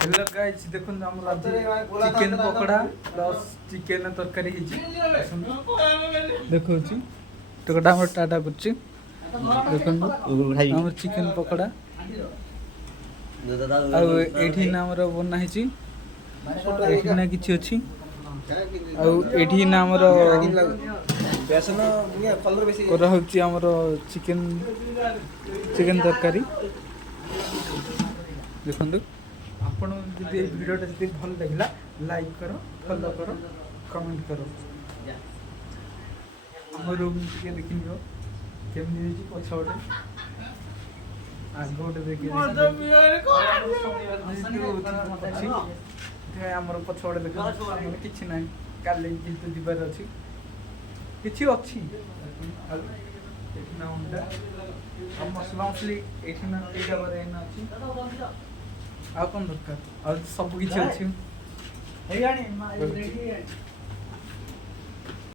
hello guys देखुन हमरा chicken pakora plus chicken तरकारी हिची देखौची टोकटा हमर टाटा करछि देखुन हमर चिकन पकोड़ा आ एठी ना हमर बना हिची एठी ना किछि अछि आ एठी ना हमर बेसन कलर बेसी कोरा होछि हमर चिकन तरकारी देखंदु आपण जदि वीडियोटा जदि भल लागला लाइक करो फॉलो करो कमेंट करो हम रूम के देखियो केमनी होची पछोडे आगोटे देखि हमर पछोडे देखो किछि नै काले किंतु दिबार अछि किछि अछि एठना उंडा हम मसला मसली एठना एटा बारे ना अछि आ कौन दरकार और सब किछि अछि